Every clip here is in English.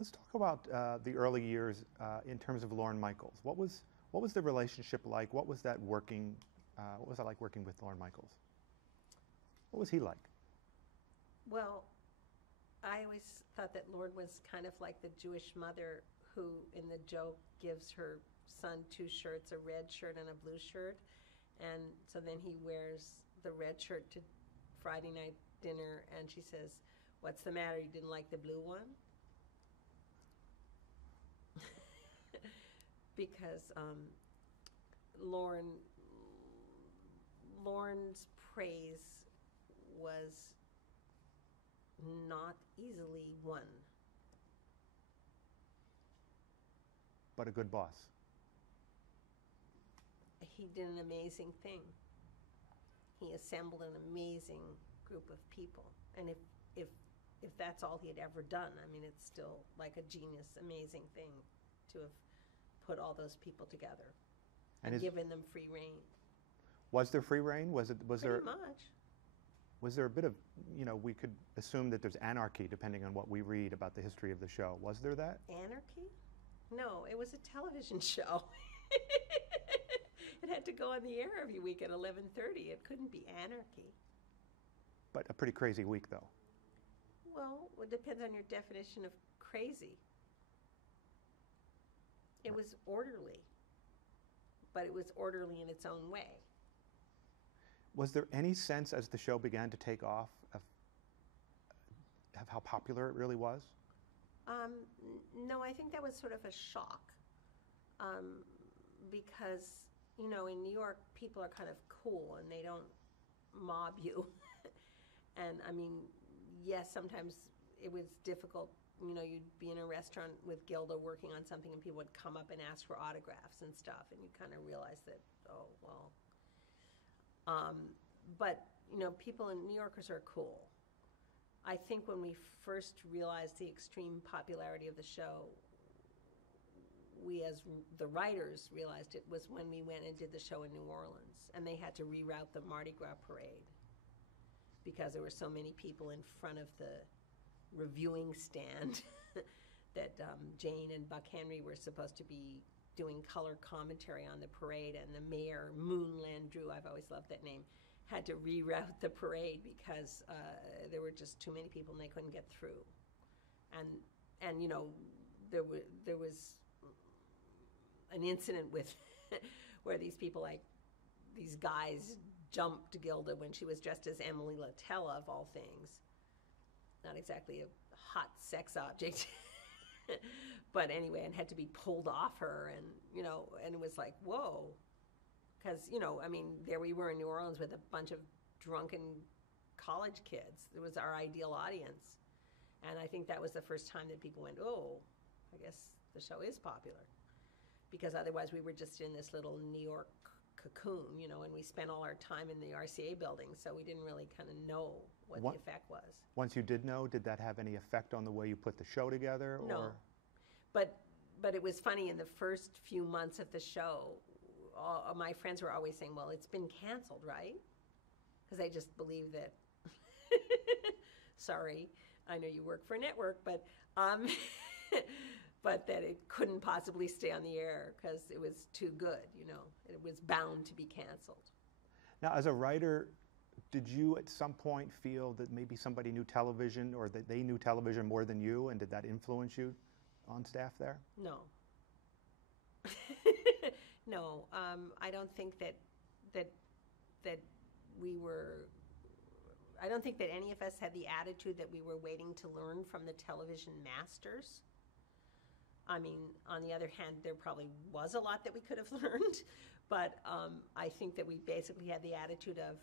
Let's talk about the early years in terms of Lorne Michaels. What was the relationship like? What was that working? What was that like working with Lorne Michaels? What was he like? Well, I always thought that Lord was kind of like the Jewish mother who, in the joke, gives her son two shirts, a red shirt and a blue shirt. And so then he wears the red shirt to Friday night dinner, and she says, "What's the matter? You didn't like the blue one?" Because Lorne's praise was not easily won. But a good boss. He did an amazing thing. He assembled an amazing group of people. And if that's all he had ever done, I mean, it's still like a genius, amazing thing to have put all those people together and given them free rein. Was there free rein? Was Pretty there much. Was there a bit of, we could assume that there's anarchy depending on what we read about the history of the show. Was there that? Anarchy? No, it was a television show. It had to go on the air every week at 11:30. It couldn't be anarchy. But a pretty crazy week, though. Well, it depends on your definition of crazy. It was orderly, but it was orderly in its own way. Was there any sense as the show began to take off of how popular it really was? No, I think that was sort of a shock because, in New York, people are kind of cool and they don't mob you. And, I mean, yes, sometimes it was difficult. You'd be in a restaurant with Gilda working on something and people would come up and ask for autographs and stuff, and you kind of realize that, oh, well. But, people in New Yorkers are cool. I think when we first realized the extreme popularity of the show, we as the writers realized it was when we went and did the show in New Orleans, and they had to reroute the Mardi Gras parade because there were so many people in front of the reviewing stand that Jane and Buck Henry were supposed to be doing color commentary on the parade, and the mayor, Moon Landrew, I've always loved that name, had to reroute the parade because there were just too many people and they couldn't get through. And there was an incident with where these people, like these guys, jumped Gilda when she was dressed as Emily Latella, of all things. Not exactly a hot sex object. But anyway, and had to be pulled off her, and and it was like, whoa, because there we were in New Orleans with a bunch of drunken college kids. It was our ideal audience, and I think that was the first time that people went, oh, I guess the show is popular, because otherwise we were just in this little New York cocoon, and we spent all our time in the RCA building, so we didn't really kind of know what the effect was. Once you did know, did that have any effect on the way you put the show together? No. Or? But it was funny, in the first few months of the show, my friends were always saying, well, it's been canceled, right? Because they just believe that, sorry, I know you work for a network, but but that it couldn't possibly stay on the air because it was too good, It was bound to be canceled. Now, as a writer, did you at some point feel that maybe somebody knew television or that they knew television more than you, and did that influence you on staff there? No. No, I don't think that we were. I don't think that any of us had the attitude that we were waiting to learn from the television masters. I mean, on the other hand, there probably was a lot that we could have learned, but I think that we basically had the attitude of,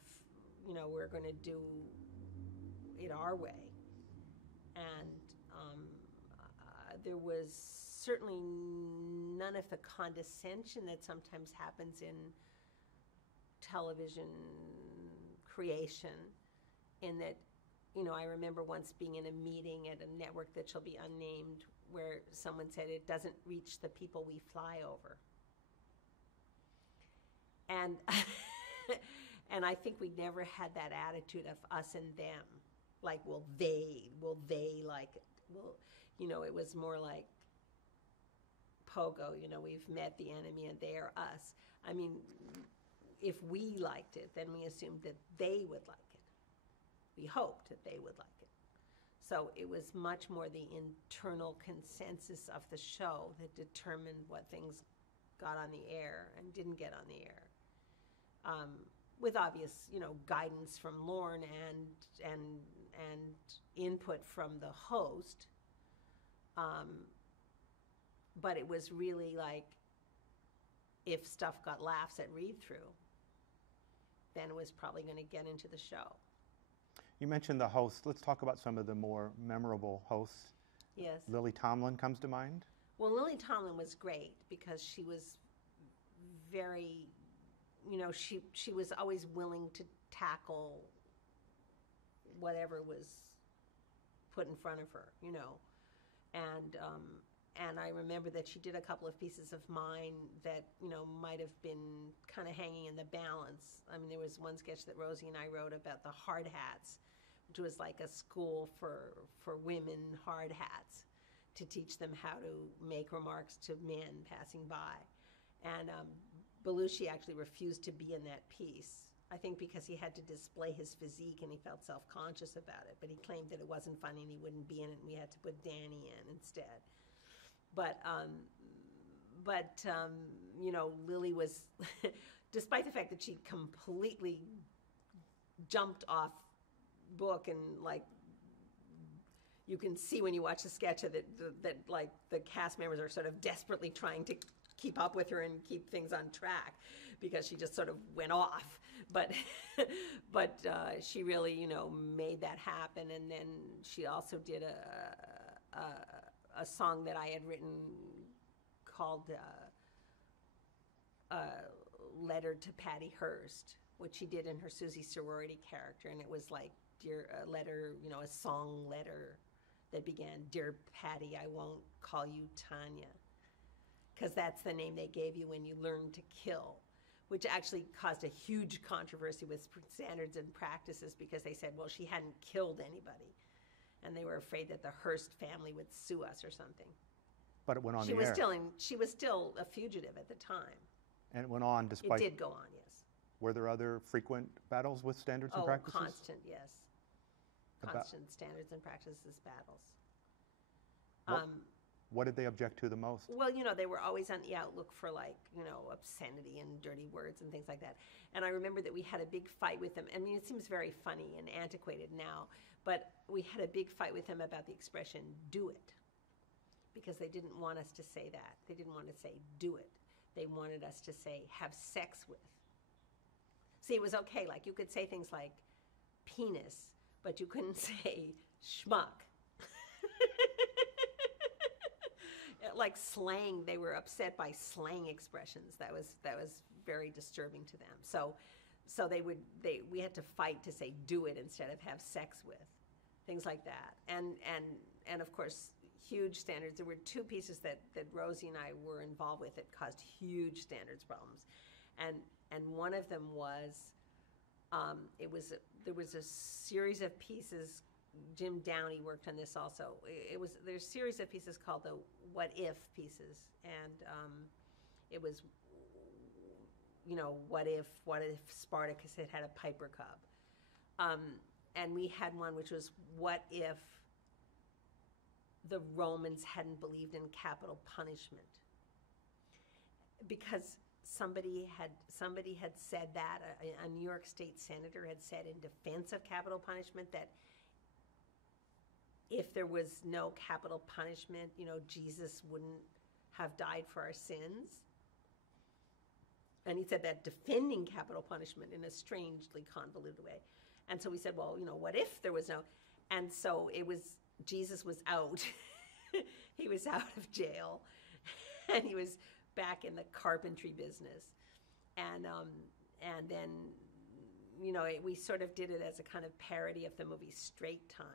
we're going to do it our way, and there was certainly none of the condescension that sometimes happens in television creation, in that, I remember once being in a meeting at a network that shall be unnamed where someone said, it doesn't reach the people we fly over. And and I think we never had that attitude of us and them. Like, will they like it? Well, it was more like Pogo, we've met the enemy and they are us. I mean, if we liked it, then we assumed that they would like it. We hoped that they would like it. So it was much more the internal consensus of the show that determined what things got on the air and didn't get on the air. With obvious, guidance from Lorne and input from the host. But it was really like, if stuff got laughs at read-through, then it was probably going to get into the show. You mentioned the hosts. Let's talk about some of the more memorable hosts. Yes. Lily Tomlin comes to mind. Well, Lily Tomlin was great because she was very, she was always willing to tackle whatever was put in front of her, And I remember that she did a couple of pieces of mine that, might have been kind of hanging in the balance. I mean, there was one sketch that Rosie and I wrote about the hard hats, which was like a school for women hard hats to teach them how to make remarks to men passing by. And Belushi actually refused to be in that piece, I think because he had to display his physique and he felt self-conscious about it. But he claimed that it wasn't funny and he wouldn't be in it, and we had to put Danny in instead. But Lily was, despite the fact that she completely jumped off book, and like you can see when you watch the sketch that like the cast members are sort of desperately trying to keep up with her and keep things on track because she just sort of went off. But she really made that happen, and then she also did a song that I had written called Letter to Patty Hearst, which she did in her Susie sorority character. And it was like, a letter, a song letter that began, "Dear Patty, I won't call you Tanya," because that's the name they gave you when you learned to kill, which actually caused a huge controversy with standards and practices because they said, well, she hadn't killed anybody. And they were afraid that the Hearst family would sue us or something. But it went on she the was air. She was still a fugitive at the time. And it went on despite... It did go on, yes. Were there other frequent battles with standards and practices? Oh, constant, yes. Constant standards and practices battles. What did they object to the most? Well, they were always on the outlook for obscenity and dirty words and things like that. And I remember that we had a big fight with them. I mean, it seems very funny and antiquated now, but we had a big fight with them about the expression, "do it," because they didn't want us to say that. They didn't want to say, "do it." They wanted us to say, "have sex with." See, it was okay. Like, you could say things like penis, but you couldn't say schmuck. Like slang, they were upset by slang expressions. That was very disturbing to them. So we had to fight to say "do it" instead of "have sex with," things like that. And of course, huge standards. There were two pieces that Rosie and I were involved with that caused huge standards problems, and one of them was there was a series of pieces. Jim Downey worked on this also. There's a series of pieces called the "What If" pieces, and it was, what if Spartacus had a Piper Cub, and we had one which was, what if the Romans hadn't believed in capital punishment, because somebody had said that a New York State senator had said in defense of capital punishment that if there was no capital punishment, Jesus wouldn't have died for our sins. And he said that defending capital punishment in a strangely convoluted way. And so we said, well, what if there was no? And so Jesus was out. He was out of jail, and he was back in the carpentry business. And then, we sort of did it as a kind of parody of the movie Straight Time.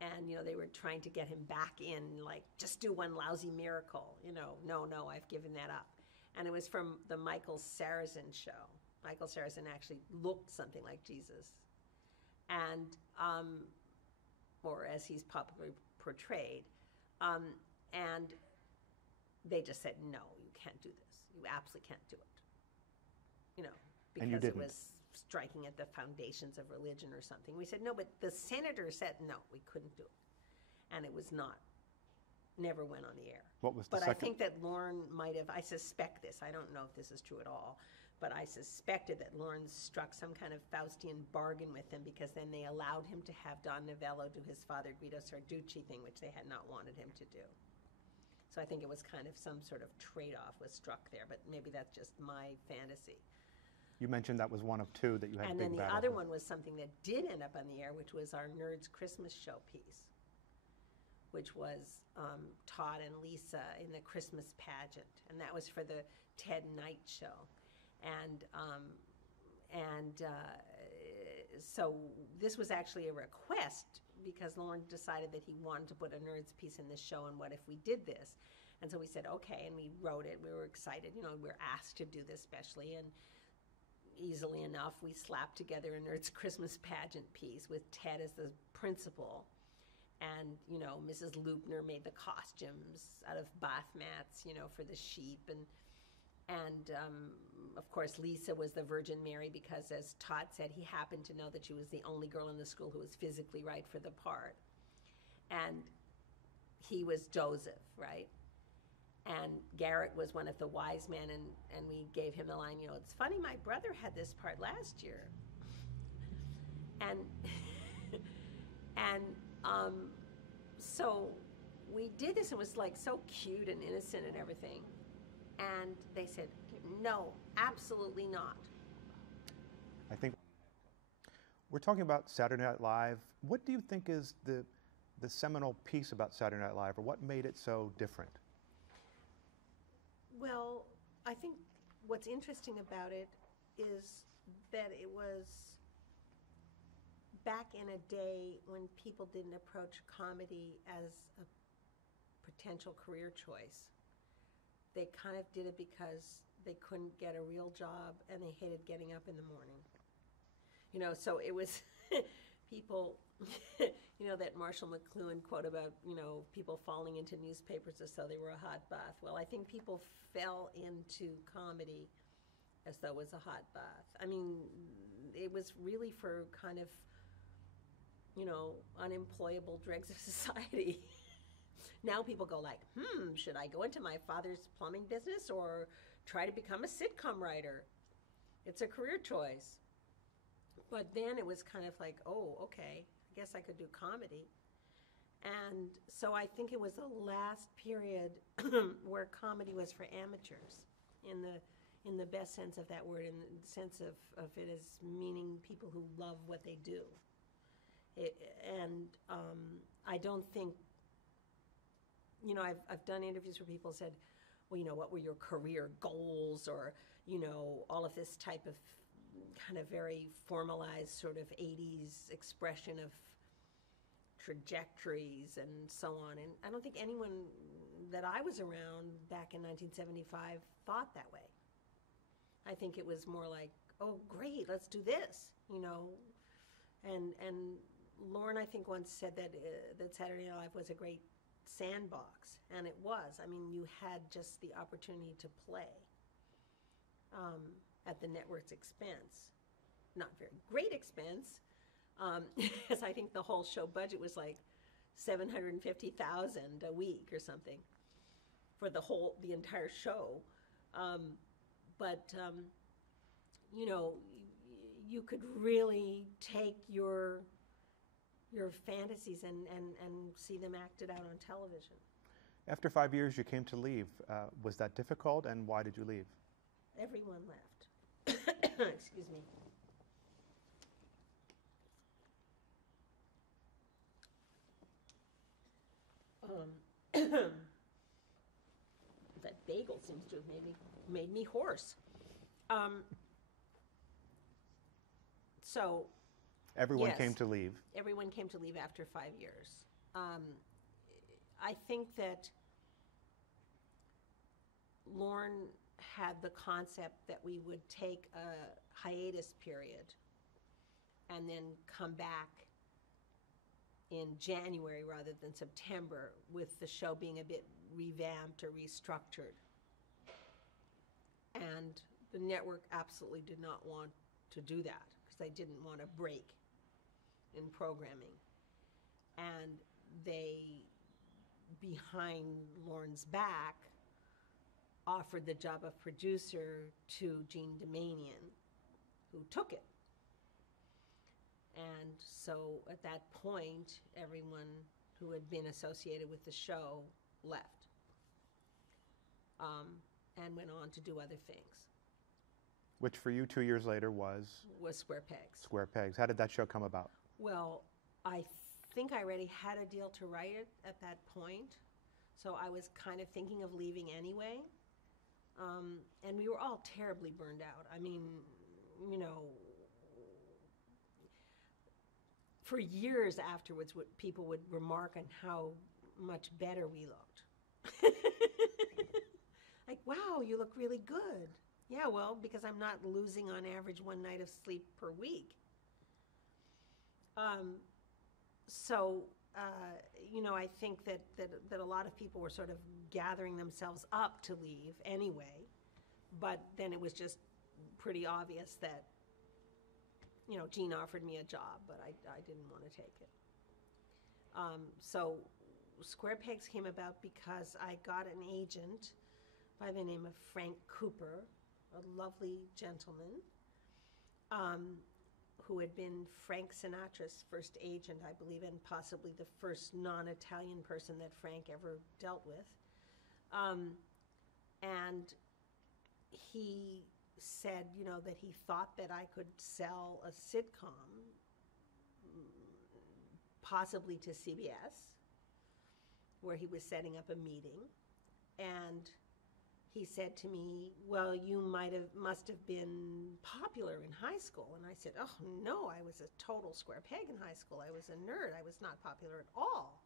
And, they were trying to get him back in, like, just do one lousy miracle. No, I've given that up. And it was from the Michael Sarrazin show. Michael Sarrazin actually looked something like Jesus. And, or as he's portrayed. And they just said, no, you can't do this. You absolutely can't do it. You know, And you because it didn't. was striking at the foundations of religion or something. We said, no, but the senator said, no, we couldn't do it. And it was never went on the air. What was the But I second? think that Lorne might have, I suspect this, I don't know if this is true at all, but I suspected that Lorne struck some kind of Faustian bargain with him, because then they allowed him to have Don Novello do his Father Guido Sarducci thing, which they had not wanted him to do. So I think it was kind of some sort of trade-off was struck there, but maybe that's just my fantasy. You mentioned that was one of two that you had And big then the battle other with. one was something that did end up on the air, which was our Nerds Christmas Show piece, which was Todd and Lisa in the Christmas pageant, and that was for the Ted Knight show. So this was actually a request, because Lorne decided that he wanted to put a Nerds piece in this show, and what if we did this? And so we said, okay, and we wrote it. We were excited. You know, we were asked to do this specially, and easily enough, we slapped together a Nerds Christmas pageant piece with Ted as the principal. And, you know, Mrs. Loopner made the costumes out of bath mats, you know, for the sheep. And of course, Lisa was the Virgin Mary, because, as Todd said, he happened to know that she was the only girl in the school who was physically right for the part. And he was Joseph, right? And Garrett was one of the wise men, and we gave him the line, you know, it's funny, my brother had this part last year. And so we did this. It was like so cute and innocent and everything. And they said, no, absolutely not. I think we're talking about Saturday Night Live. What do you think is the seminal piece about Saturday Night Live, or what made it so different? Well, I think what's interesting about it is that it was back in a day when people didn't approach comedy as a potential career choice. They kind of did it because they couldn't get a real job and they hated getting up in the morning. You know, so it was people, you know, that Marshall McLuhan quote about, you know, people falling into newspapers as though they were a hot bath. Well, I think people fell into comedy as though it was a hot bath. I mean, it was really for kind of, you know, unemployable dregs of society. Now people go like, should I go into my father's plumbing business or try to become a sitcom writer? It's a career choice. But then it was kind of like, oh, okay, I guess I could do comedy. And so I think it was the last period where comedy was for amateurs, in the best sense of that word, in the sense of it as meaning people who love what they do. I don't think, you know, I've done interviews where people said, well, you know, what were your career goals, or, you know, all of this type of kind of very formalized sort of 80s expression of trajectories and so on. And I don't think anyone that I was around back in 1975 thought that way. I think it was more like, oh, great, let's do this, you know. And Lorne, I think, once said that Saturday Night Live was a great sandbox, and it was. I mean, you had just the opportunity to play at the network's expense. Not very great expense, because I think the whole show budget was like $750,000 a week or something for the entire show. You know, you could really take your fantasies and see them acted out on television. After 5 years, you came to leave. Was that difficult, and why did you leave? Everyone left. Excuse me. That bagel seems to have made me hoarse. So Everyone yes, came to leave. everyone came to leave after 5 years. I think that Lorne had the concept that we would take a hiatus period and then come back in January rather than September, with the show being a bit revamped or restructured. And the network absolutely did not want to do that because they didn't want a break in programming. And they, behind Lorne's back, offered the job of producer to Jean Doumanian, who took it. And so at that point, everyone who had been associated with the show left, and went on to do other things. Which for you 2 years later was Square Pegs. Square Pegs. How did that show come about? Well, I think I already had a deal to write it at that point, so I was kind of thinking of leaving anyway. And we were all terribly burned out. I mean, you know, for years afterwards, people would remark on how much better we looked. Like, wow, you look really good. Yeah, well, because I'm not losing on average 1 night of sleep per week. You know, I think that a lot of people were sort of gathering themselves up to leave anyway, but then it was just pretty obvious that, you know, Jean offered me a job, but I didn't want to take it. So Square Pegs came about because I got an agent by the name of Frank Cooper, a lovely gentleman, who had been Frank Sinatra's first agent, I believe, and possibly the first non-Italian person that Frank ever dealt with. And he said, you know, that he thought that I could sell a sitcom, possibly to CBS, where he was setting up a meeting. And he said to me, well, you must have been popular in high school. And I said, oh, no, I was a total square peg in high school. I was a nerd. I was not popular at all.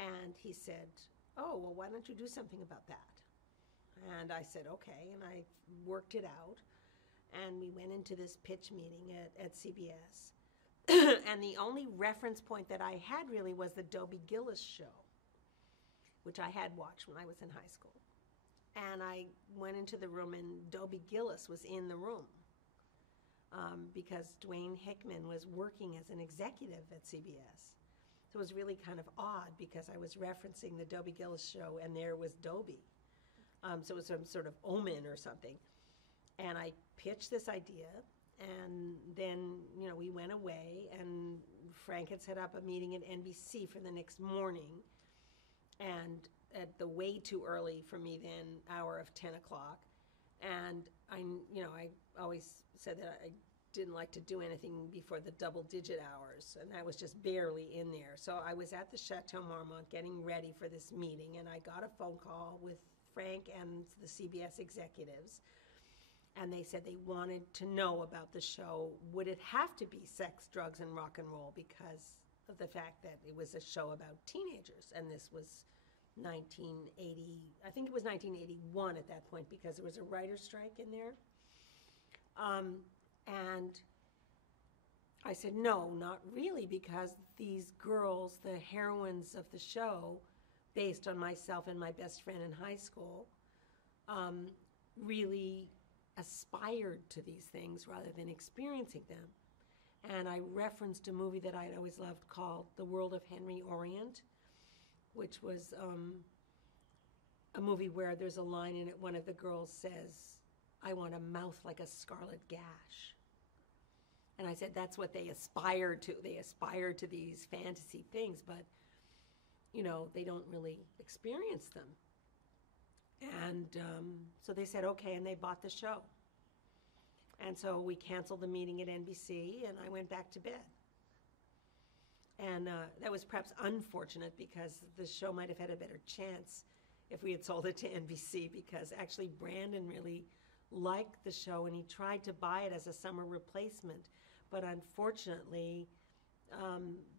And he said, oh, well, why don't you do something about that? And I said, okay, and I worked it out. And we went into this pitch meeting at CBS. And the only reference point that I had really was the Dobie Gillis show, which I had watched when I was in high school. And I went into the room, and Dobie Gillis was in the room because Dwayne Hickman was working as an executive at CBS. So it was really kind of odd because I was referencing the Dobie Gillis show, and there was Dobie. So it was some sort of omen or something. And I pitched this idea, and then, you know, we went away, and Frank had set up a meeting at NBC for the next morning. And at the way too early for me then hour of 10 o'clock. And I always said that I didn't like to do anything before the double-digit hours, and I was just barely in there. So I was at the Chateau Marmont getting ready for this meeting, and I got a phone call with Frank and the CBS executives, and they said they wanted to know about the show. Would it have to be sex, drugs, and rock and roll because of the fact that it was a show about teenagers, and this was 1980, I think it was 1981 at that point because there was a writer's strike in there. And I said, no, not really, because these girls, the heroines of the show, based on myself and my best friend in high school, really aspired to these things rather than experiencing them. And I referenced a movie that I'd always loved called The World of Henry Orient, which was a movie where there's a line in it, one of the girls says, I want a mouth like a scarlet gash. And I said, that's what they aspire to. They aspire to these fantasy things, but, you know, they don't really experience them. And so they said, okay, and they bought the show. And so we canceled the meeting at NBC, and I went back to bed. And that was perhaps unfortunate because the show might have had a better chance if we had sold it to NBC, because actually Brandon really liked the show and he tried to buy it as a summer replacement. But unfortunately,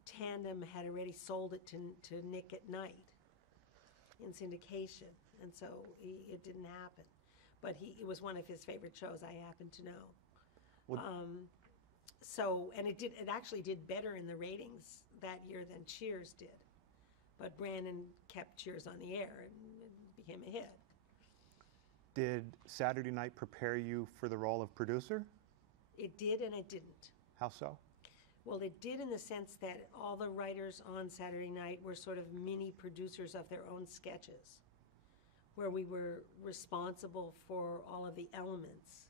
Tandem had already sold it to Nick at Night in syndication. And so it didn't happen. But it was one of his favorite shows, I happen to know. And it actually did better in the ratings that year than Cheers did. But Brandon kept Cheers on the air and it became a hit. Did Saturday Night prepare you for the role of producer? It did and it didn't. How so? Well, it did in the sense that all the writers on Saturday Night were sort of mini producers of their own sketches, where we were responsible for all of the elements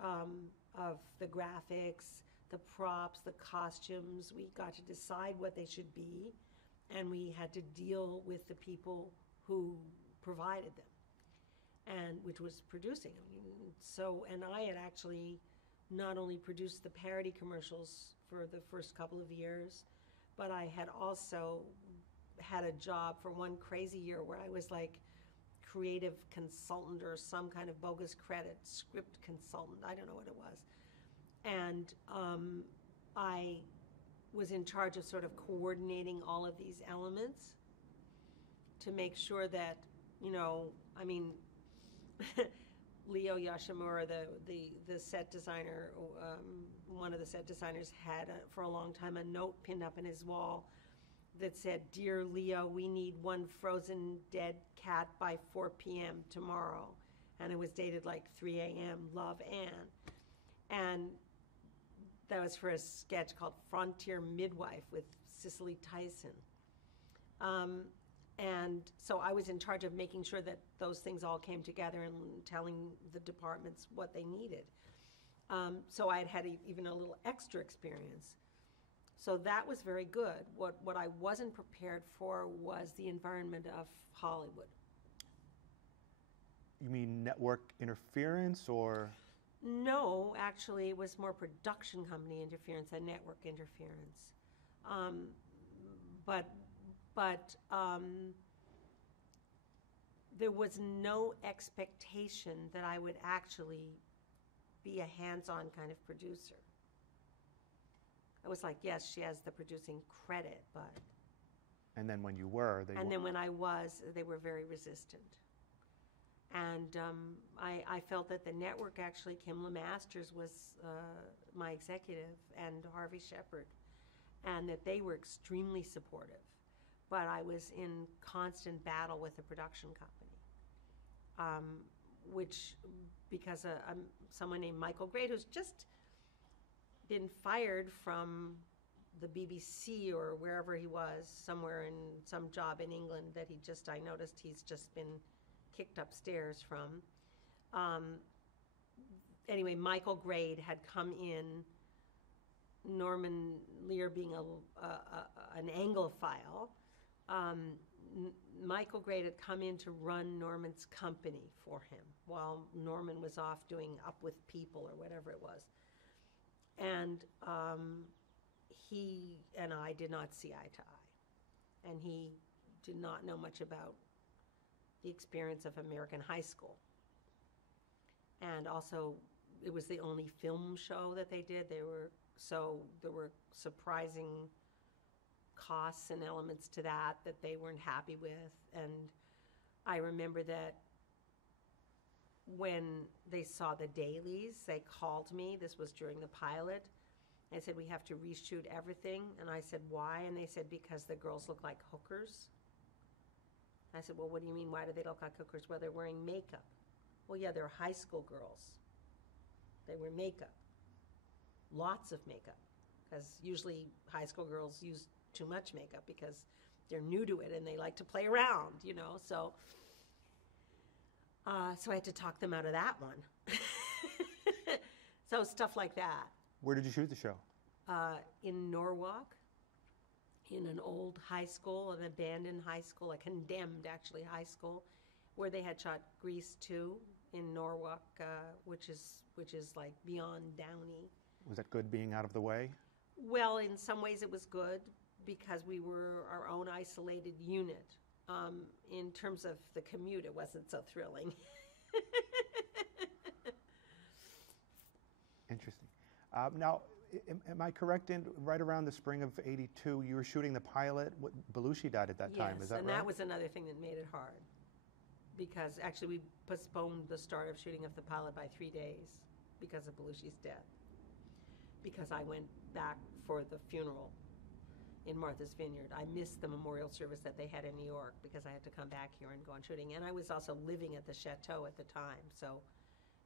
of the graphics, the props, the costumes. We got to decide what they should be, and we had to deal with the people who provided them, and which was producing them. So, and I had actually not only produced the parody commercials for the first couple of years, but I had also had a job for one crazy year where I was like creative consultant or some kind of bogus credit, script consultant, I don't know what it was. And I was in charge of sort of coordinating all of these elements to make sure that, I mean, Leo Yoshimura, the set designer, one of the set designers had, for a long time, a note pinned up in his wall that said, "Dear Leo, we need one frozen dead cat by 4 p.m. tomorrow." And it was dated like 3 a.m., Love, Anne. And that was for a sketch called Frontier Midwife with Cicely Tyson. And so I was in charge of making sure that those things all came together and telling the departments what they needed. So I had even a little extra experience. So that was very good. What I wasn't prepared for was the environment of Hollywood. You mean network interference or? No, actually, it was more production company interference than network interference. But there was no expectation that I would actually be a hands-on kind of producer. I was like, yes, she has the producing credit, but... And then when you were, they And then when I was, they were very resistant. And I felt that the network, actually, Kim LeMasters was my executive, and Harvey Shepard, and that they were extremely supportive. But I was in constant battle with the production company, which, because someone named Michael Grade, who's just been fired from the BBC or wherever he was, somewhere in some job in England that I noticed he's just been kicked upstairs from. Anyway, Michael Grade had come in, Norman Lear being an Anglophile. Michael Grade had come in to run Norman's company for him while Norman was off doing Up with People or whatever it was. And he and I did not see eye to eye. And he did not know much about the experience of American high school. And also, it was the only film show that they did. So there were surprising costs and elements to that they weren't happy with. And I remember that when they saw the dailies, they called me. This was during the pilot. They said, "We have to reshoot everything." And I said, "Why?" And they said, "Because the girls look like hookers." I said, "Well, what do you mean? Why do they look like hookers?" "Well, they're wearing makeup." "Well, yeah, they're high school girls. They wear makeup. Lots of makeup. Because usually high school girls use too much makeup because they're new to it and they like to play around, So so I had to talk them out of that one. So stuff like that. Where did you shoot the show? In Norwalk, in an old high school, an abandoned high school, a condemned, actually, high school, where they had shot Grease 2 in Norwalk, which is like beyond Downey. Was that good being out of the way? Well, in some ways it was good because we were our own isolated unit. In terms of the commute, it wasn't so thrilling. Interesting. Now, am I correct in right around the spring of '82, you were shooting the pilot? Belushi died at that time, is that right? Yes, and that was another thing that made it hard. Because actually we postponed the start of shooting of the pilot by 3 days because of Belushi's death. Because I went back for the funeral. in Martha's Vineyard. I missed the memorial service that they had in New York because I had to come back here and go on shooting. And I was also living at the chateau at the time. So,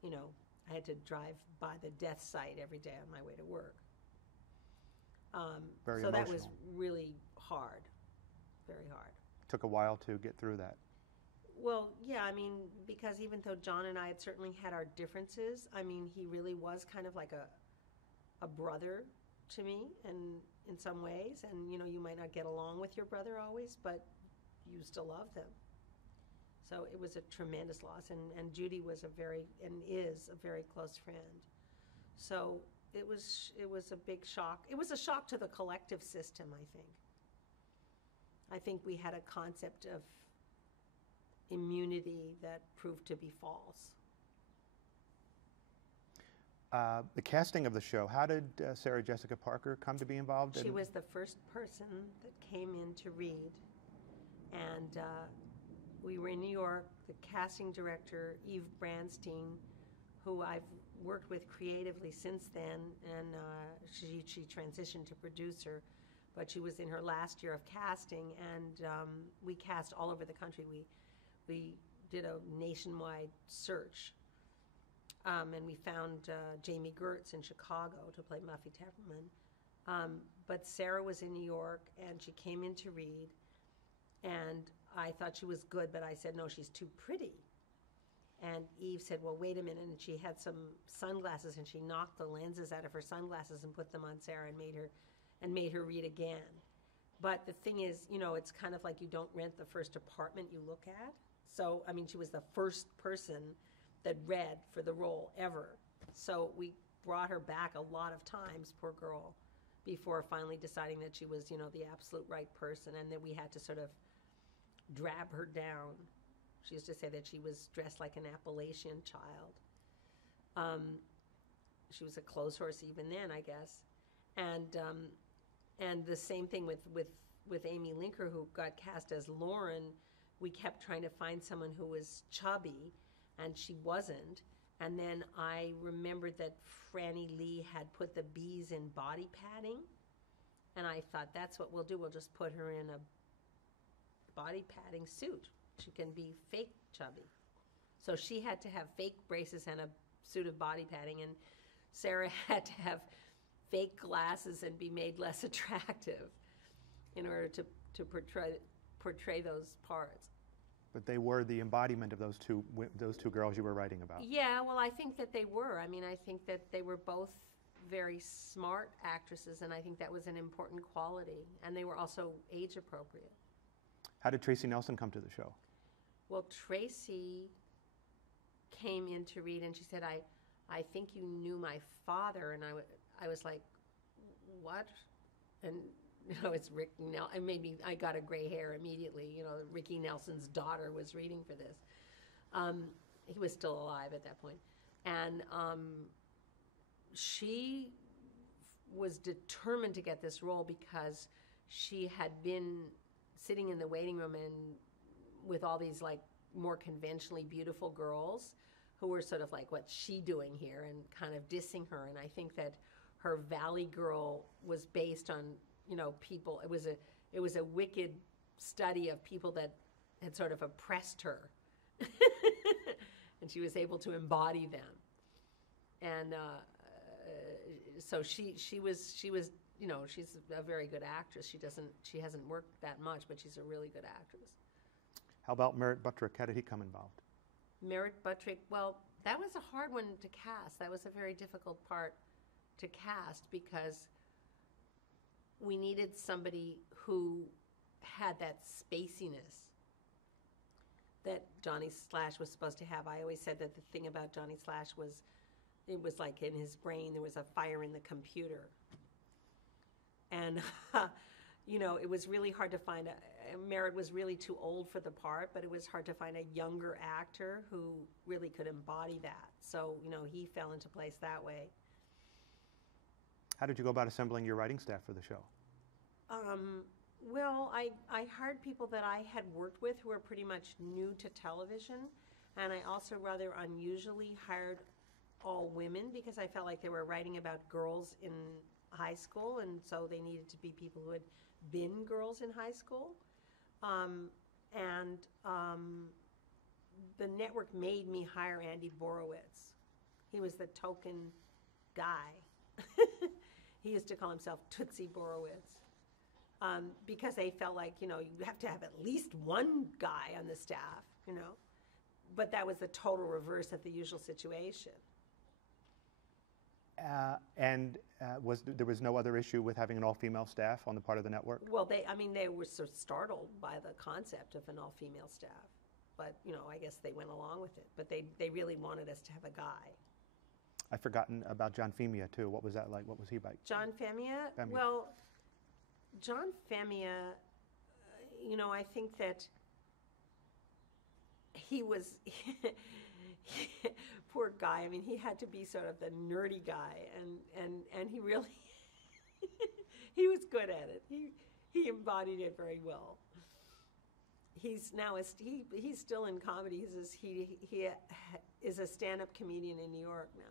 you know, I had to drive by the death site every day on my way to work. Very so emotional. that was really hard, very hard. Took a while to get through that. Well, yeah, I mean, because even though John and I had certainly had our differences, I mean, he really was kind of like a brother to me, and in some ways, and you know, you might not get along with your brother always, but you still love them. So it was a tremendous loss, and Judy was is a very close friend. So it was a big shock. It was a shock to the collective system, I think. I think we had a concept of immunity that proved to be false. The casting of the show, how did Sarah Jessica Parker come to be involved? She was the first person that came in to read, and we were in New York. The casting director, Eve Branstein, who I've worked with creatively since then, and she transitioned to producer, but she was in her last year of casting, and we cast all over the country. We did a nationwide search, and we found Jamie Gertz in Chicago to play Muffy Tepperman. But Sarah was in New York, and she came in to read, and I thought she was good, but I said, no, she's too pretty. And Eve said, well, wait a minute, and she had some sunglasses, and she knocked the lenses out of her sunglasses and put them on Sarah and made her read again. But the thing is, you know, it's kind of like you don't rent the first apartment you look at. So, I mean, she was the first person that read for the role ever. So we brought her back a lot of times, poor girl, before finally deciding that she was, you know, the absolute right person, and that we had to sort of drab her down. She used to say that she was dressed like an Appalachian child. She was a clothes horse even then, I guess. And the same thing with Amy Linker, who got cast as Lauren. We kept trying to find someone who was chubby, and she wasn't. And then I remembered that Franny Lee had put the bees in body padding, and I thought, that's what we'll do. We'll just put her in a body padding suit. She can be fake chubby. So she had to have fake braces and a suit of body padding, and Sarah had to have fake glasses and be made less attractive in order to portray those parts. But they were the embodiment of those two girls you were writing about. Yeah, well, I think that they were. I mean, I think that they were both very smart actresses, and I think that was an important quality. And they were also age appropriate. How did Tracy Nelson come to the show? Well, Tracy came in to read, and she said, I think you knew my father. And I was like, what? And, you know, it's Rick Nelson. And maybe I got a gray hair immediately. You know, Ricky Nelson's daughter was reading for this. He was still alive at that point. And she was determined to get this role because she had been sitting in the waiting room and with all these like more conventionally beautiful girls who were sort of like, what's she doing here, and kind of dissing her. And I think that her Valley Girl was based on, you know, people. It was a wicked study of people that had sort of oppressed her, and she was able to embody them. And so she was, you know, she's a very good actress. She hasn't worked that much, but she's a really good actress. How about Merritt Buttrick? How did he come involved? Merritt Buttrick, well, that was a hard one to cast. That was a very difficult part to cast because we needed somebody who had that spaciness that Johnny Slash was supposed to have. I always said that the thing about Johnny Slash was, it was like in his brain there was a fire in the computer. And, you know, it was really hard to find Merritt was really too old for the part, but it was hard to find a younger actor who really could embody that. So, you know, he fell into place that way. How did you go about assembling your writing staff for the show? Well, I hired people that I had worked with who were pretty much new to television, and I also rather unusually hired all women because I felt like they were writing about girls in high school, and so they needed to be people who had been girls in high school. And the network made me hire Andy Borowitz. He was the token guy. He used to call himself Tootsie Borowitz. Because they felt like, you have to have at least one guy on the staff, But that was the total reverse of the usual situation. There was no other issue with having an all-female staff on the part of the network? Well, they were sort of startled by the concept of an all-female staff. But, I guess they went along with it. But they really wanted us to have a guy. I've forgotten about John Femia, too. What was that like? What was he like? John Femia? Well, John Femia, I think that he was, poor guy. I mean, he had to be sort of the nerdy guy, and he really, he was good at it. He embodied it very well. He's now he's still in comedy. He is a stand-up comedian in New York now.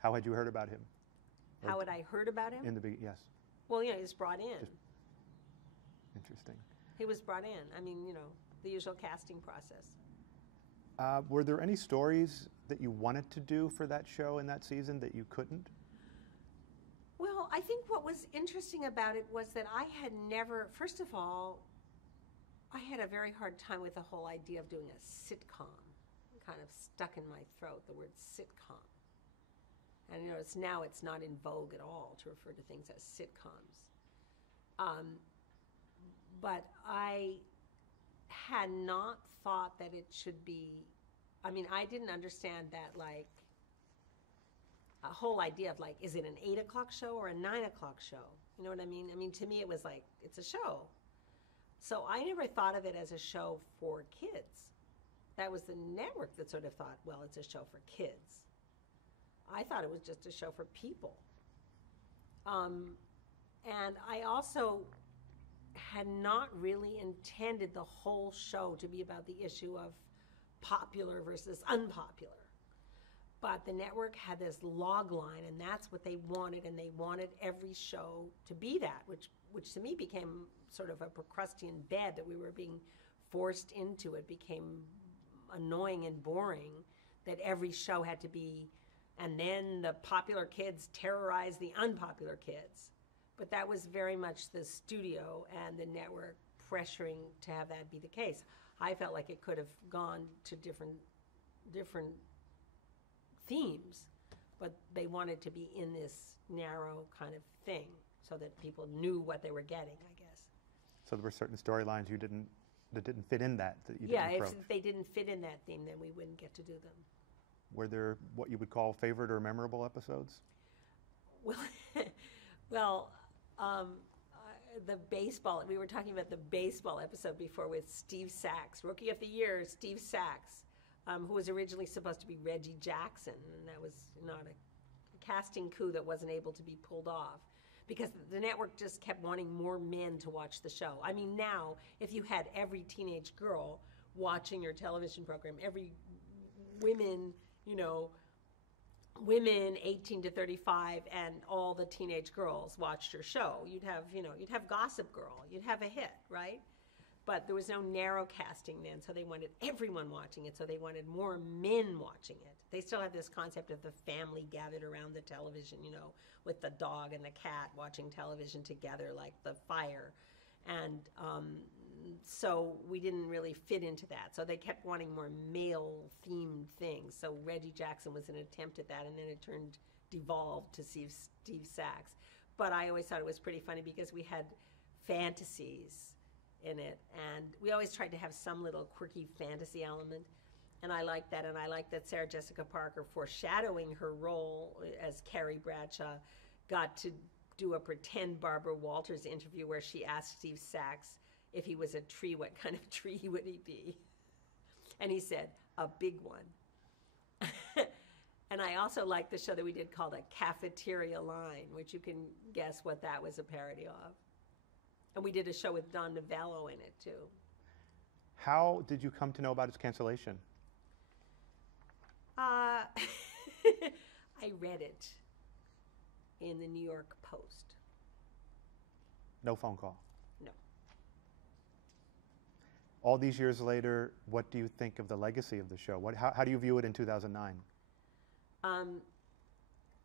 How had you heard about him? How had I heard about him? Yes. Well, he was brought in. Interesting. He was brought in. I mean, the usual casting process. Were there any stories that you wanted to do for that show in that season that you couldn't? Well, I think what was interesting about it was that I had never, first of all, I had a very hard time with the whole idea of doing a sitcom. It kind of stuck in my throat, the word sitcom. And now it's not in vogue at all to refer to things as sitcoms. But I had not thought that it should be, I didn't understand that, like, a whole idea of, like, is it an 8 o'clock show or a 9 o'clock show? You know what I mean? To me it was like, it's a show. So I never thought of it as a show for kids. That was the network that sort of thought, well, it's a show for kids. I thought it was just a show for people. And I also had not really intended the whole show to be about the issue of popular versus unpopular. But the network had this log line, and that's what they wanted, and they wanted every show to be that, which to me became sort of a Procrustean bed that we were being forced into. It became annoying and boring that every show had to be, and then the popular kids terrorized the unpopular kids. But that was very much the studio and the network pressuring to have that be the case. I felt like it could have gone to different themes, but they wanted to be in this narrow kind of thing so that people knew what they were getting, I guess. So there were certain storylines that didn't fit in that you didn't approach. If they didn't fit in that theme, then we wouldn't get to do them. Were there what you would call favorite or memorable episodes? Well, the baseball, we were talking about the baseball episode before with Steve Sachs, Rookie of the Year, Steve Sachs, who was originally supposed to be Reggie Jackson, and that was not a casting coup that wasn't able to be pulled off because the network just kept wanting more men to watch the show. Now, if you had every teenage girl watching your television program, every women 18 to 35 and all the teenage girls watched your show, you'd have Gossip Girl, you'd have a hit, right? But there was no narrow casting then, so they wanted everyone watching it, so they wanted more men watching it. They still have this concept of the family gathered around the television, with the dog and the cat watching television together like the fire. And so we didn't really fit into that. So they kept wanting more male-themed things. So Reggie Jackson was an attempt at that, and then it devolved to Steve Sachs. But I always thought it was pretty funny because we had fantasies in it, and we always tried to have some little quirky fantasy element, and I liked that. And I liked that Sarah Jessica Parker, foreshadowing her role as Carrie Bradshaw, got to do a pretend Barbara Walters interview where she asked Steve Sachs if he was a tree, what kind of tree would he be? And he said, a big one. And I also liked the show that we did called A Cafeteria Line, which you can guess what that was a parody of. And we did a show with Don Novello in it, too. How did you come to know about its cancellation? I read it in the New York Post. No phone call. No. All these years later, what do you think of the legacy of the show? How do you view it in 2009?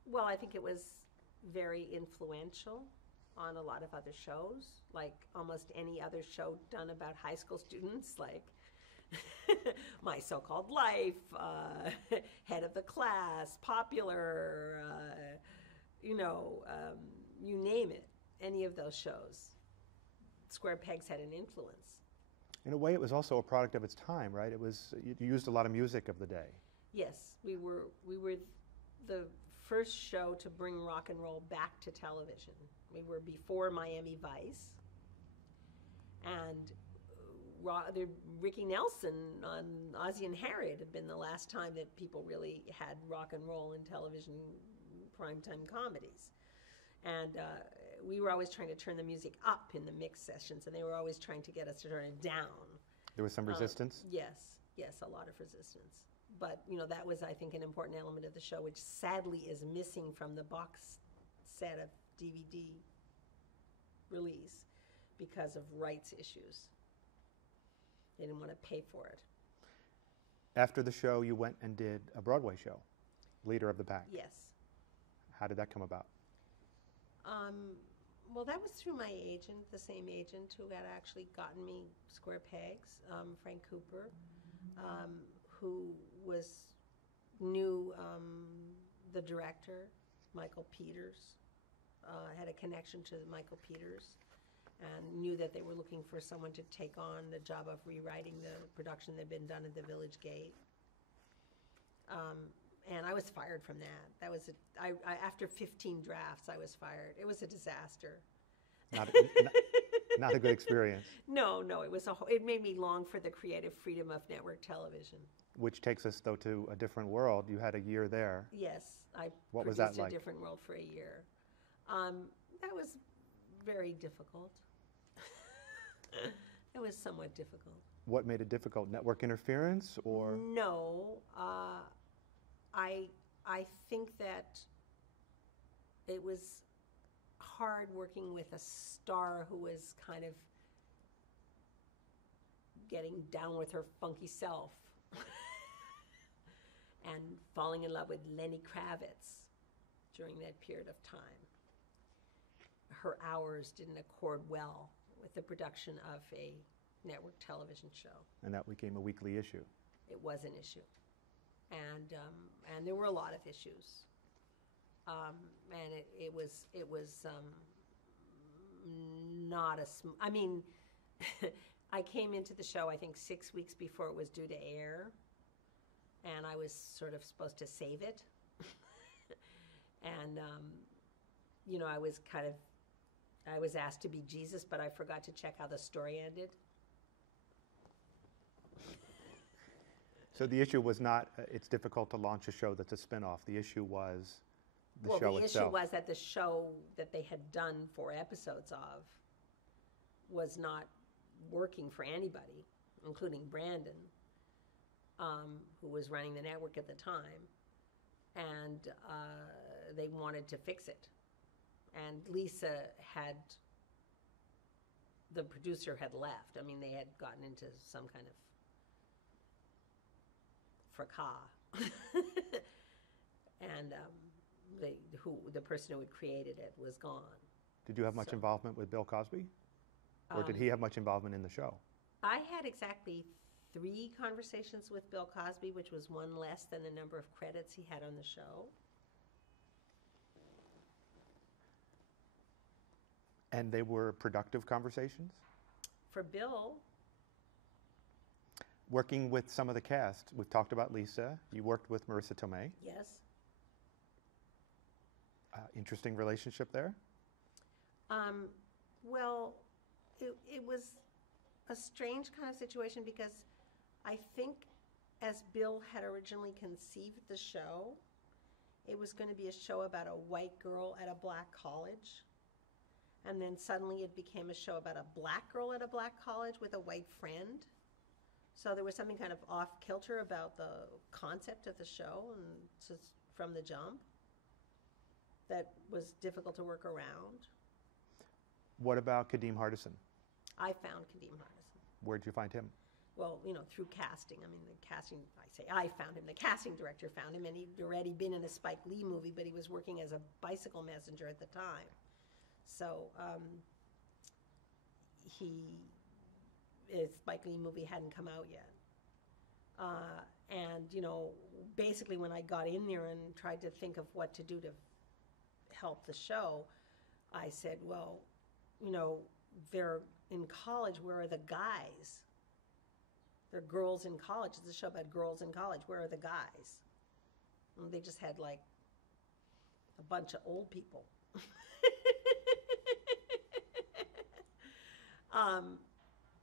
Well, I think it was very influential on a lot of other shows, like almost any other show done about high school students, like My So-Called Life, Head of the Class, Popular, you name it, any of those shows. Square Pegs had an influence. In a way, it was also a product of its time, right? You used a lot of music of the day. Yes, we were the first show to bring rock and roll back to television. We were before Miami Vice, and Ricky Nelson on Ozzie and Harriet had been the last time that people really had rock and roll in television primetime comedies. And we were always trying to turn the music up in the mix sessions, and they were always trying to get us to turn it down. There was some resistance? Yes, a lot of resistance. But, that was, I think, an important element of the show, which sadly is missing from the box set of DVD release because of rights issues. They didn't want to pay for it. After the show, you went and did a Broadway show, Leader of the Pack. Yes. How did that come about? Well, that was through my agent, the same agent who had actually gotten me Square Pegs, Frank Cooper, who knew the director, Michael Peters, had a connection to Michael Peters, and knew that they were looking for someone to take on the job of rewriting the production that had been done at the Village Gate. And I was fired from that. That was after 15 drafts, I was fired. It was a disaster. Not a good experience. No, it made me long for the creative freedom of network television. Which takes us, though, to a different world. You had a year there. Yes, I What was produced that like? A different world for a year. That was very difficult. It was somewhat difficult. What made it difficult? Network interference, or? No, I think that it was hard working with a star who was kind of getting down with her funky self and falling in love with Lenny Kravitz during that period of time. Her hours didn't accord well with the production of a network television show. And that became a weekly issue. It was an issue. And there were a lot of issues. And it was not I mean, I came into the show, I think, 6 weeks before it was due to air, and I was sort of supposed to save it. And, I was asked to be Jesus, but I forgot to check how the story ended. So the issue was not, it's difficult to launch a show that's a spin-off. The issue was the show itself. Well, the issue was that the show that they had done 4 episodes of was not working for anybody, including Brandon, who was running the network at the time. And they wanted to fix it. And Lisa the producer had left. I mean, they had gotten into some kind of fracas. And the person who had created it was gone. Did you have much involvement with Bill Cosby? Or did he have much involvement in the show? I had exactly 3 conversations with Bill Cosby, which was 1 less than the number of credits he had on the show. And they were productive conversations? For Bill. Working with some of the cast, we've talked about Lisa. You worked with Marissa Tomei. Yes. Interesting relationship there? Well, it was a strange kind of situation because I think as Bill had originally conceived the show, it was going to be a show about a white girl at a black college. And then suddenly it became a show about a black girl at a black college with a white friend. So there was something kind of off-kilter about the concept of the show and just from the jump that was difficult to work around. What about Kadeem Hardison? I found Kadeem Hardison. Where did you find him? Well, through casting. I mean, the casting, I found him. The casting director found him, and he'd already been in a Spike Lee movie, but he was working as a bicycle messenger at the time. So his Spike Lee movie hadn't come out yet. And, basically when I got in there and tried to think of what to do to help the show, I said, well, they're in college, where are the guys? They're girls in college. It's a show about girls in college. Where are the guys? And they just had like a bunch of old people.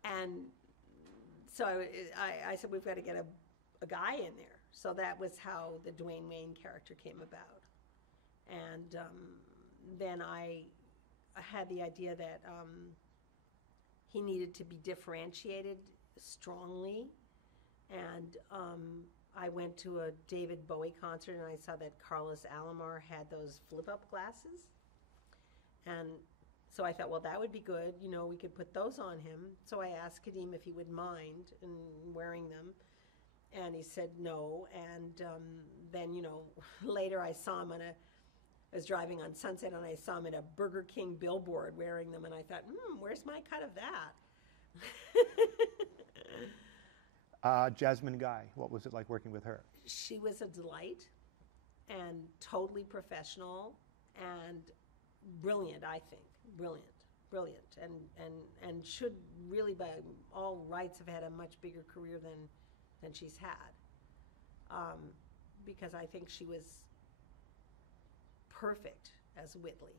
And so I said, we've got to get a guy in there. So that was how the Dwayne Wayne character came about. And then I had the idea that he needed to be differentiated strongly. And I went to a David Bowie concert, and I saw that Carlos Alomar had those flip-up glasses. And so I thought, well, that would be good. We could put those on him. So I asked Kadeem if he would mind in wearing them. And he said no. And then, later I saw him I was driving on Sunset, and I saw him at a Burger King billboard wearing them. And I thought, where's my cut of that? Jasmine Guy, what was it like working with her? She was a delight and totally professional and brilliant, I think. Brilliant, and should really, by all rights, have had a much bigger career than she's had. Because I think she was perfect as Whitley.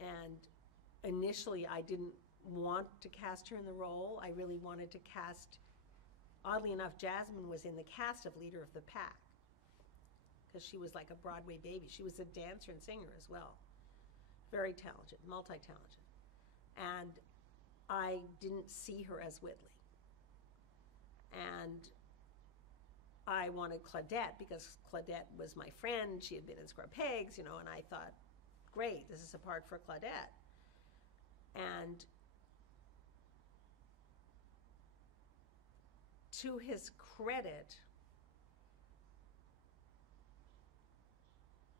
And initially, I didn't want to cast her in the role. I really wanted to cast, oddly enough, Jasmine was in the cast of Leader of the Pack, because she was like a Broadway baby. She was a dancer and singer as well. Very talented, multi-talented. And I didn't see her as Whitley. And I wanted Claudette, because Claudette was my friend. She had been in Square Pegs, and I thought, great, this is a part for Claudette. And to his credit,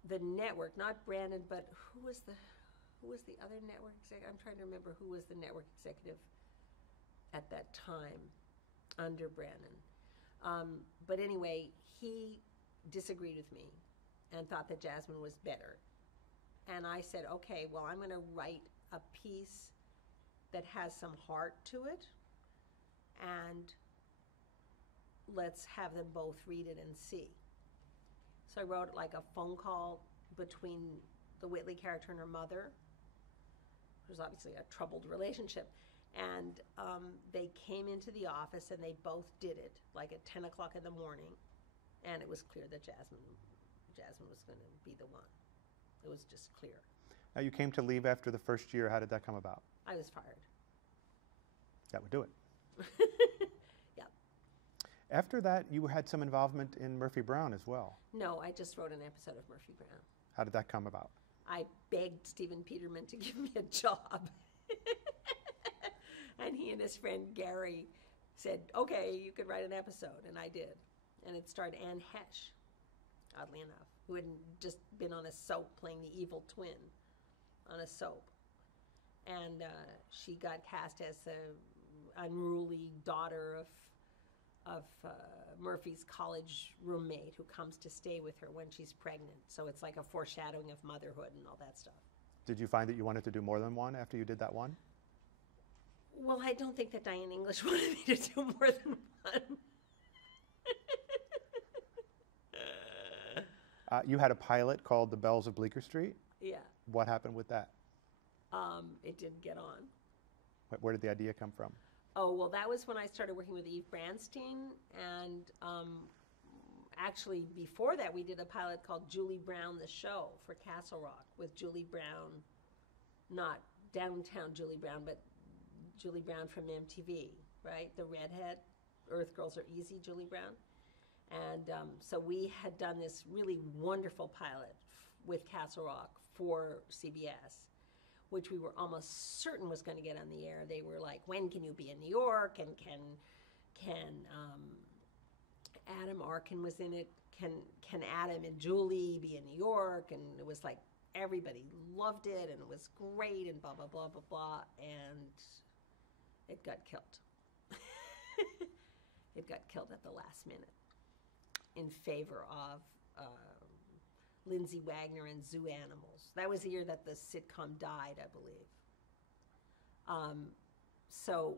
the network, not Brandon, but who was the other network executive? I'm trying to remember who was the network executive at that time under Brandon. But anyway, he disagreed with me and thought that Jasmine was better. And I said, okay, well, I'm going to write a piece that has some heart to it, and let's have them both read it and see. So I wrote like a phone call between the Whitley character and her mother. It was obviously a troubled relationship. And they came into the office, and they both did it, like at 10 o'clock in the morning. And it was clear that Jasmine was going to be the one. It was just clear. Now, you came to leave after the first year. How did that come about? I was fired. That would do it. Yeah. After that, you had some involvement in Murphy Brown as well. No, I just wrote an episode of Murphy Brown. How did that come about? I begged Stephen Peterman to give me a job. And he and his friend Gary said, okay, you could write an episode. And I did. And it starred Anne Hesh, oddly enough, who had just been on a soap playing the evil twin on a soap. And she got cast as the unruly daughter of Murphy's college roommate who comes to stay with her when she's pregnant. So it's like a foreshadowing of motherhood and all that stuff. Did you find that you wanted to do more than one after you did that one? Well, I don't think that Diane English wanted me to do more than one. You had a pilot called The Bells of Bleecker Street? Yeah. What happened with that? It didn't get on. Where did the idea come from? Oh, well, that was when I started working with Eve Branstein, and actually before that we did a pilot called Julie Brown the Show for Castle Rock with Julie Brown, not downtown Julie Brown, but Julie Brown from MTV, right? The redhead, Earth Girls Are Easy, Julie Brown. And so we had done this really wonderful pilot with Castle Rock for CBS, which we were almost certain was going to get on the air. They were like, when can you be in New York? And can Adam Arkin was in it. Can Adam and Julie be in New York? And it was like everybody loved it, and it was great, and blah blah blah blah blah, and it got killed. It got killed at the last minute in favor of Lindsay Wagner and Zoo Animals. That was the year that the sitcom died, I believe. So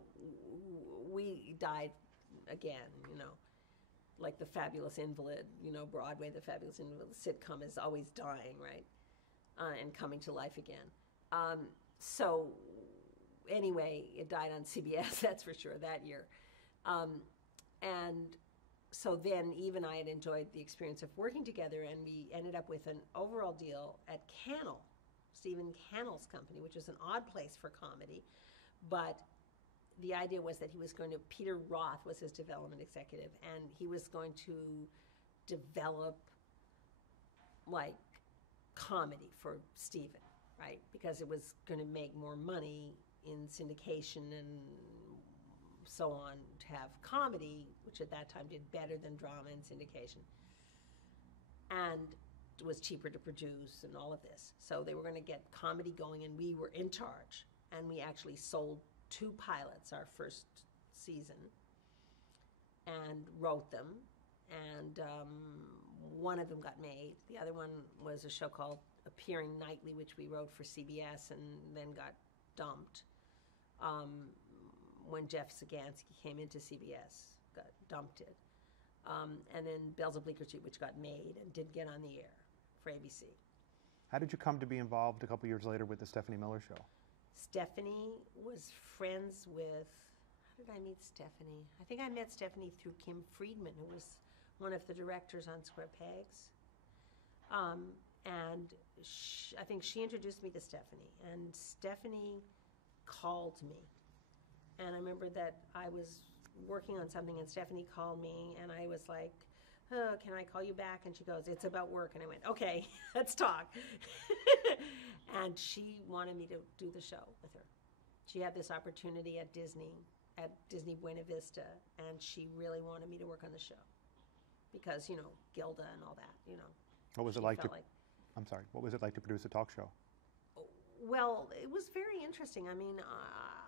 we died again, like the Fabulous Invalid, Broadway, the Fabulous Invalid sitcom is always dying, right? And coming to life again. So anyway, it died on CBS, that's for sure, that year. And so then Eve and I had enjoyed the experience of working together, and we ended up with an overall deal at Cannell, Stephen Cannell's company, which was an odd place for comedy. But the idea was that he was going to, Peter Roth was his development executive, and he was going to develop like comedy for Stephen, right? Because it was going to make more money in syndication and so on to have comedy, which at that time did better than drama and syndication. And it was cheaper to produce and all of this. So they were going to get comedy going, and we were in charge. And we actually sold 2 pilots our first season and wrote them. And one of them got made. The other one was a show called Appearing Nightly, which we wrote for CBS and then got dumped. When Jeff Sagansky came into CBS, got dumped it. And then Bells of Bleecker Street, which got made and did get on the air for ABC. How did you come to be involved a couple years later with the Stephanie Miller Show? Stephanie was friends with, how did I meet Stephanie? I think I met Stephanie through Kim Friedman, who was one of the directors on Square Pegs. And I think she introduced me to Stephanie, and Stephanie called me. And I remember that I was working on something, and Stephanie called me, and I was like, oh, can I call you back? And she goes, it's about work. And I went, okay, let's talk. And she wanted me to do the show with her. She had this opportunity at Disney Buena Vista, and she really wanted me to work on the show because, Gilda and all that, What was it like to, I'm sorry, what was it like to produce a talk show? Well, it was very interesting. I mean,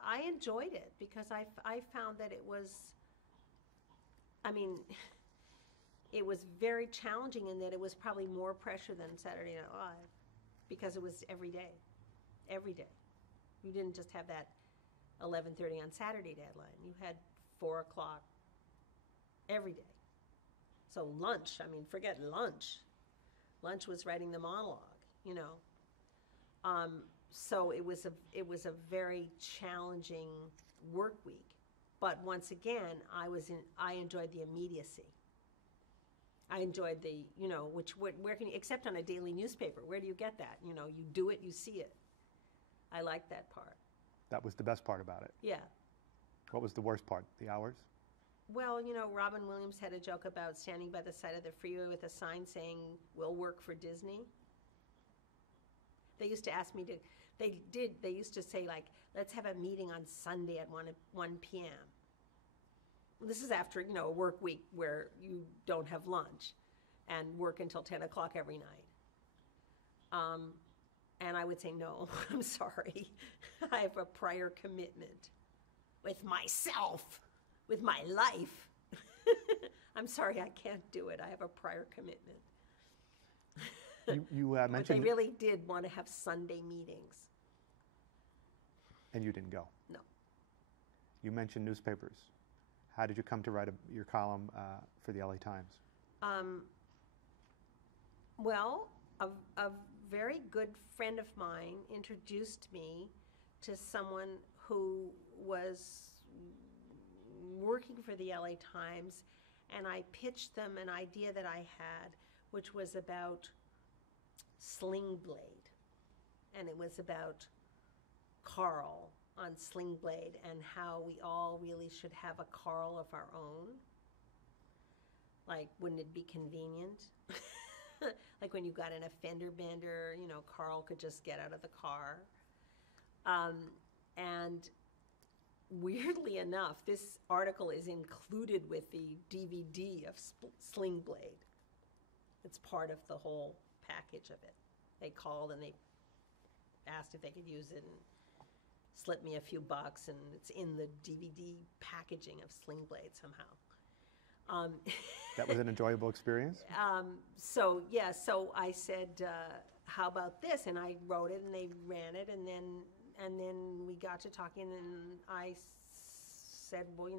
I enjoyed it because I found that it was, it was very challenging in that it was probably more pressure than Saturday Night Live because it was every day. You didn't just have that 11:30 on Saturday deadline. You had 4 o'clock every day. So lunch, forget lunch. Lunch was writing the monologue, So it was a very challenging work week, but once again, I enjoyed the immediacy. I enjoyed the, where can you, except on a daily newspaper, where do you get that? You do it, you see it. I liked that part. That was the best part about it. Yeah. What was the worst part? The hours? Well, Robin Williams had a joke about standing by the side of the freeway with a sign saying, "We'll work for Disney." They used to ask me to, they used to say, like, let's have a meeting on Sunday at 1 p.m. Well, this is after, a work week where you don't have lunch and work until 10 o'clock every night. And I would say, no, I'm sorry. I have a prior commitment with myself, with my life. I'm sorry, I can't do it. I have a prior commitment. You mentioned... But they really did want to have Sunday meetings. And you didn't go? No. You mentioned newspapers. How did you come to write your column for the LA Times? Well, a very good friend of mine introduced me to someone who was working for the LA Times, and I pitched them an idea that I had, which was about Sling Blade. And it was about Carl on Sling Blade and how we all really should have a Carl of our own. Like, wouldn't it be convenient? Like when you got in a fender bender, Carl could just get out of the car. And weirdly enough, this article is included with the DVD of Sling Blade. It's part of the whole package of it. They called and they asked if they could use it and slipped me a few bucks, and it's in the DVD packaging of Sling Blade somehow. That was an enjoyable experience? So I said, how about this? And I wrote it and they ran it, and then we got to talking, and I said, well,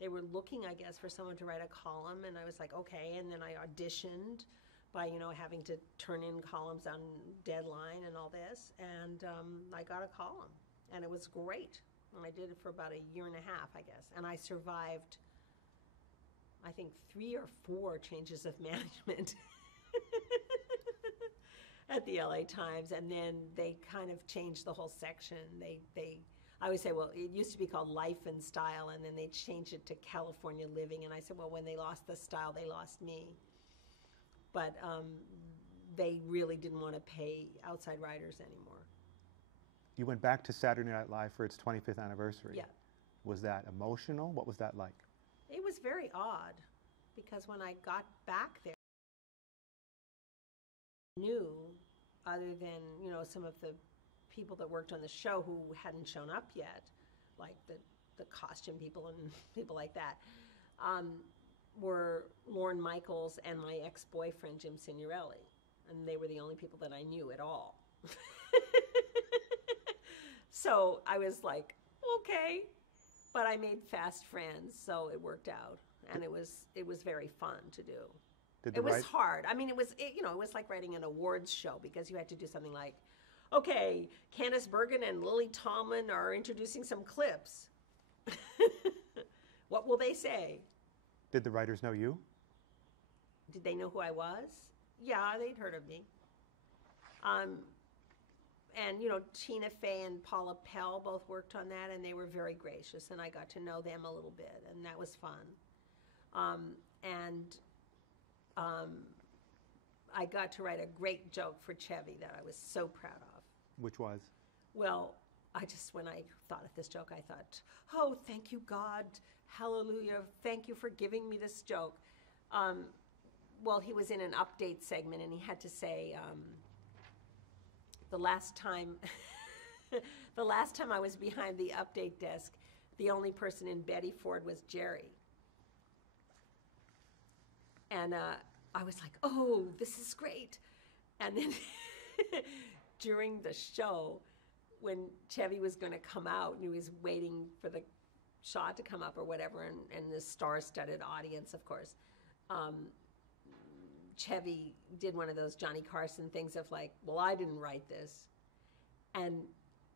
they were looking, I guess, for someone to write a column, and I was like, okay, and then I auditioned by, having to turn in columns on deadline and all this, and I got a column, and it was great, and I did it for about a year and a half, I guess, and I survived, I think, 3 or 4 changes of management at the LA Times, and then they kind of changed the whole section. I always say, well, it used to be called Life and Style, and then they changed it to California Living, and I said, well, when they lost the style, they lost me. But they really didn't want to pay outside writers anymore. You went back to Saturday Night Live for its 25th anniversary. Yeah. Was that emotional? What was that like? It was very odd, because when I got back there, I knew, other than, some of the people that worked on the show who hadn't shown up yet, like the costume people and people like that, were Lorne Michaels and my ex-boyfriend, Jim Signorelli. And they were the only people that I knew at all. So I was like, okay. But I made fast friends, so it worked out. And it was very fun to do. It was hard. I mean, it was like writing an awards show, because you had to do something like, okay, Candice Bergen and Lily Tomlin are introducing some clips. What will they say? Did the writers know you? Did they know who I was? Yeah, they'd heard of me. And, Tina Fey and Paula Pell both worked on that, and they were very gracious, and I got to know them a little bit, and that was fun. I got to write a great joke for Chevy that I was so proud of. Which was? Well, when I thought of this joke, I thought, oh, thank you, God, hallelujah, thank you for giving me this joke. Well, he was in an update segment, and he had to say, the last time I was behind the update desk, the only person in Betty Ford was Jerry. And I was like, oh, this is great. And then during the show, when Chevy was going to come out, and he was waiting for the shot to come up or whatever, and this star-studded audience, of course, Chevy did one of those Johnny Carson things of like, well, I didn't write this. And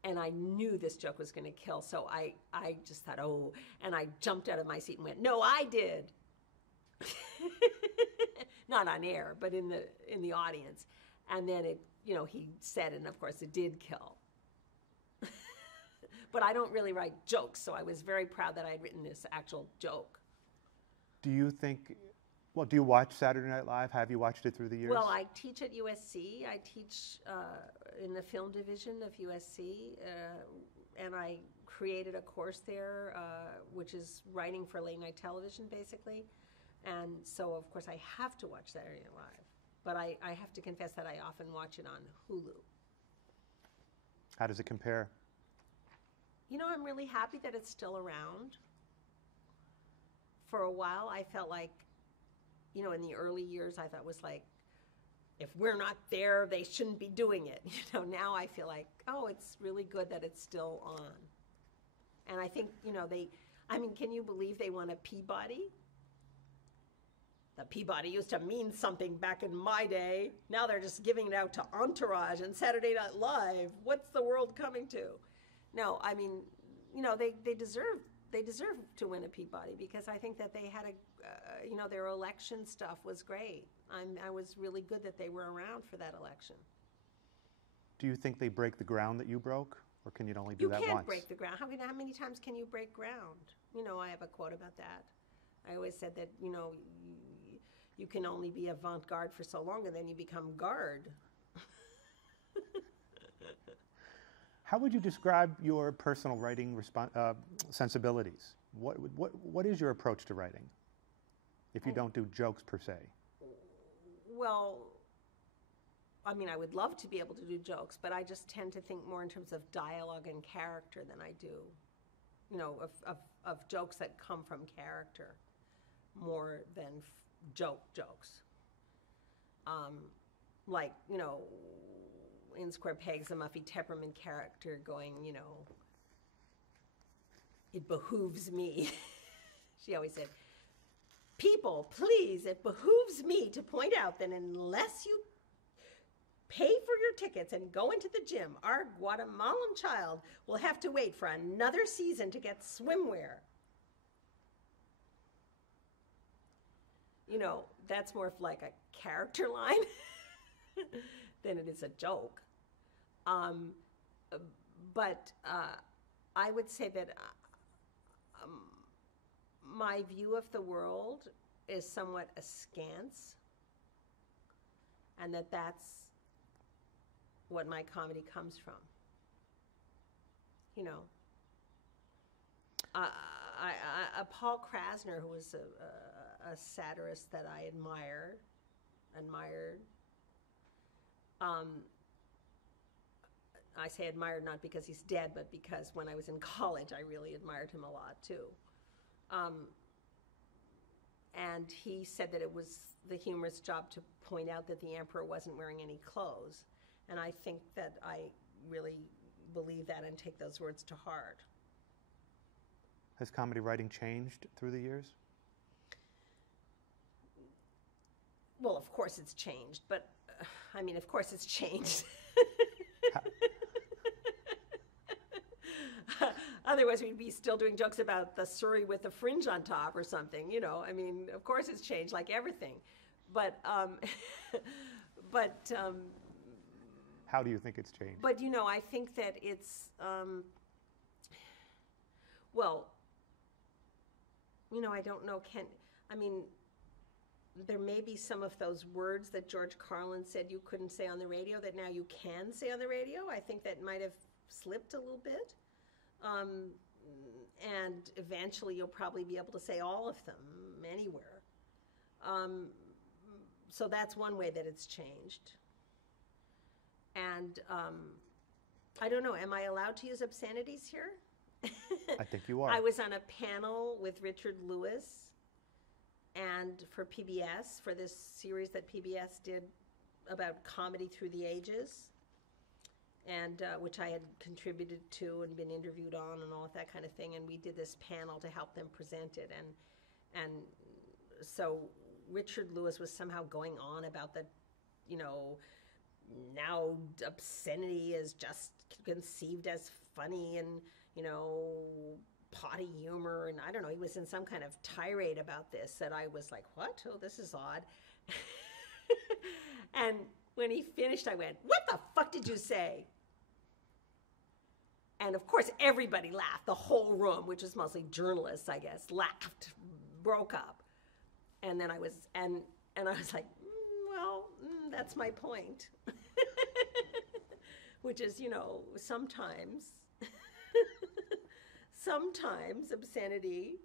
I knew this joke was going to kill, so I just thought, oh, and I jumped out of my seat and went, no, I did. Not on air, but in the audience. And then he said, and of course it did kill. But I don't really write jokes, so I was very proud that I had written this actual joke. Do you watch Saturday Night Live? Have you watched it through the years? Well, I teach at USC. I teach in the film division of USC, and I created a course there, which is writing for late night television, basically. And so, of course, I have to watch Saturday Night Live. But I have to confess that I often watch it on Hulu. How does it compare? I'm really happy that it's still around. For a while, I felt like, in the early years, I thought it was like, if we're not there, they shouldn't be doing it. Now I feel like, oh, it's really good that it's still on. And I think, can you believe they won a Peabody? The Peabody used to mean something back in my day. Now they're just giving it out to Entourage and Saturday Night Live. What's the world coming to? No, they deserve to win a Peabody, because I think that they had their election stuff was great. I was really good that they were around for that election. Do you think they break the ground that you broke, or can you only do that once? You can't break the ground. How many times can you break ground? I have a quote about that. I always said that, you can only be avant-garde for so long, and then you become guard. How would you describe your personal writing sensibilities? What is your approach to writing, if you don't do jokes per se? Well, I mean, I would love to be able to do jokes, but I just tend to think more in terms of dialogue and character than I do, of jokes that come from character more than jokes. Like, in Square Pegs, the Muffy Tepperman character going, it behooves me. She always said, people, please, it behooves me to point out that unless you pay for your tickets and go into the gym, our Guatemalan child will have to wait for another season to get swimwear. That's more of like a character line than it is a joke. But I would say that my view of the world is somewhat askance, and that's what my comedy comes from. Paul Krasner, who was a satirist that I admired. I say admired not because he's dead, but because when I was in college, I really admired him a lot too. And he said that it was the humorist's job to point out that the emperor wasn't wearing any clothes. And I think that I really believe that and take those words to heart. Has comedy writing changed through the years? Well, of course it's changed, but of course it's changed. Otherwise, we'd be still doing jokes about the Surrey with the fringe on top or something, of course it's changed, like everything. But, how do you think it's changed? But, I think that it's, I don't know, there may be some of those words that George Carlin said you couldn't say on the radio that now you can say on the radio. I think that might have slipped a little bit. And eventually you'll probably be able to say all of them anywhere. So that's one way that it's changed. And I don't know, am I allowed to use obscenities here? I think you are. I was on a panel with Richard Lewis and for PBS, for this series that PBS did about comedy through the ages, and which I had contributed to and been interviewed on and all of that kind of thing. And we did this panel to help them present it. And so Richard Lewis was somehow going on about the, now obscenity is just conceived as funny and, potty humor. And I don't know, he was in some kind of tirade about this that I was like, what? Oh, this is odd. And when he finished, I went, what the fuck did you say? And of course, everybody laughed. The whole room, which was mostly journalists, I guess, laughed, broke up. And then I was, and I was like, that's my point. Which is, sometimes obscenity